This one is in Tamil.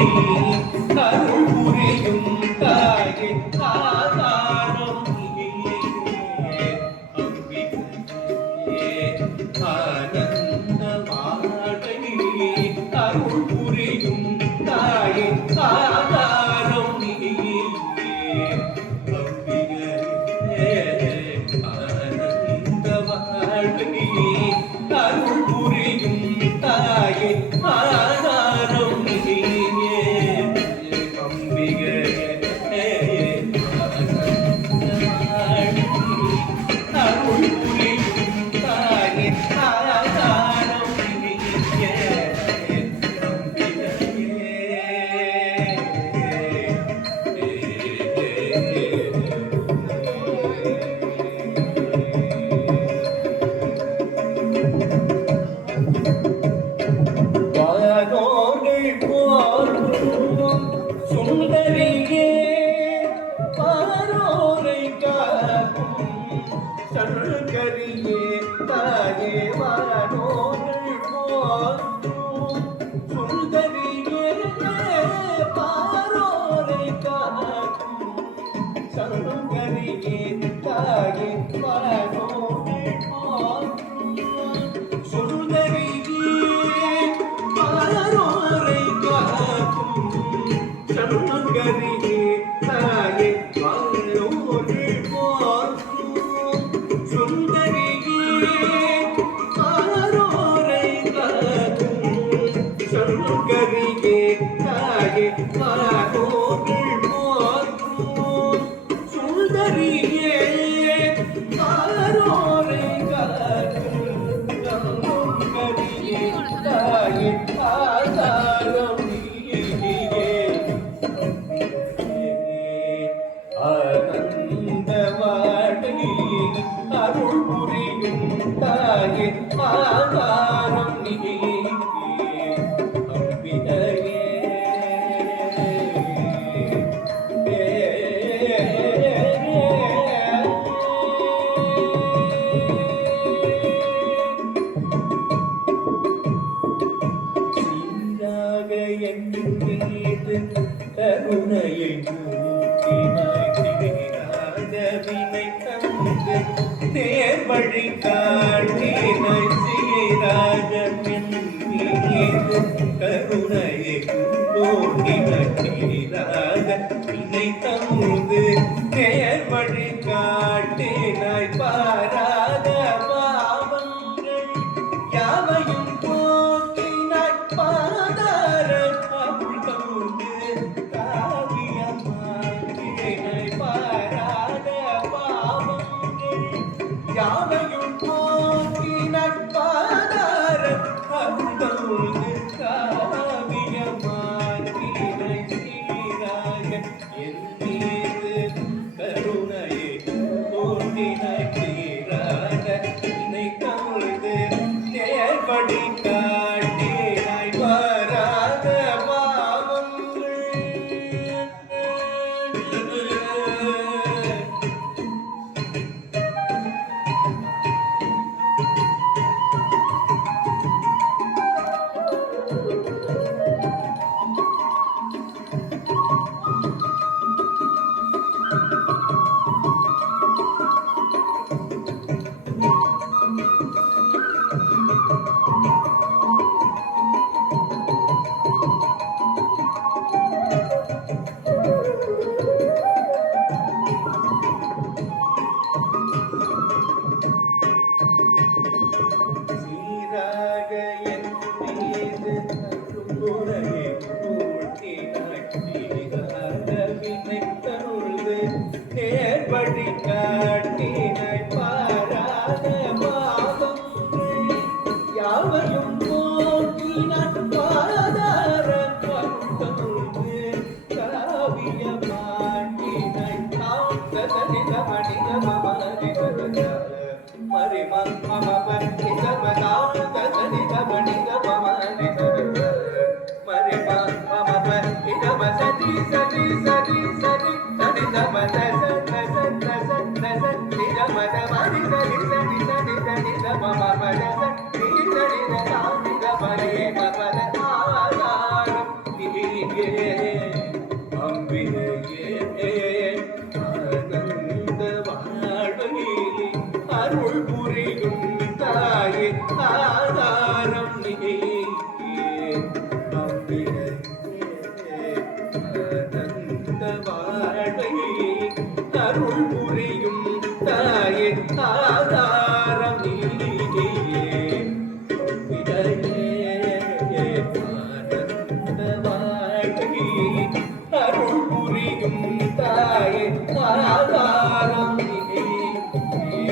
அருள் புரியும் தாயே ஆதாரம் நீயே அம்பிகையே ஆனந்த வாழ்வை அருள் புரியும் தாயே ஆதாரம் நீயே அம்பிகையே ஆனந்த வாழ்வை அருள் புரியும் தாயே ஆதாரம் நீயே அம்பிகையே ஆனந்த வாழ்வை அருள் புரியும் தாயே ஆதாரம் நீயே வானோர்கள் போற்றும் சுந்தரியே பாரோரை காக்கும் சங்கரியே தாயே வானோர்கள் போற்றும் சுந்தரியே பாரோரை காக்கும் சங்கரியே தாயே வானோர்கள் போற்றும் சுந்தரியே பாரோரை காக்கும் சங்கரியே தாயே வானோர்கள் போற்றும் சுந்தரியே பாரோரை காக்கும் சங்கரியே தாயே வானோர்கள் போற்றும் சுந்தரியே பாரோரை காக்கும் சங்கரியே தாயே ஆதாரம் நீயே ஆனந்த வாழ்வை அருள் புரியும் தாயே ஆதாரம் நீயே அம்பிகையே சீராக என் மீது கருணையை ஊற்றினாய் தீராத வினை தந்து தேர்வழி காட்டினாய் சீராக என் மீது கருணையை ஊற்றினாய் தீராத வினை தந்து தேர்வழி காட்டினாய் பாராத பாவங்கள் யாவையும் போக்கினாய் பாதார அருள் தந்து காவியமாக்கினாய் பாராத பாவங்கள் யாவையும் போக்கினாய் பாதார அருள் தந்து காவியமாக்கினாய் சீராக என் மீது கருணையை தோன்றினாய் தீராத வினை தந்து நேர்வழி காட்டினாய் வராத பாவங்கள் சீராக என் மீது கருணையை ஊற்றினாய் தீராத வினை தந்து நேர்வழி காட்டினாய் பாராத பாவங்கள் யாவையும் போக்கினாய் பாதார அருள் தந்து காவியமாக்கினாய் காந்தனித மனித மமரித மரி மம பரித மதாந்தனித மனித மமரித மரி மம பரித சதி சதி சதி சதி சனித மத சத சத சத நித மத மரி சதி சதி சதி சனித மம பத சதி சனித சானித மரி மபத ஆதாரம் நீயே அருள் புரி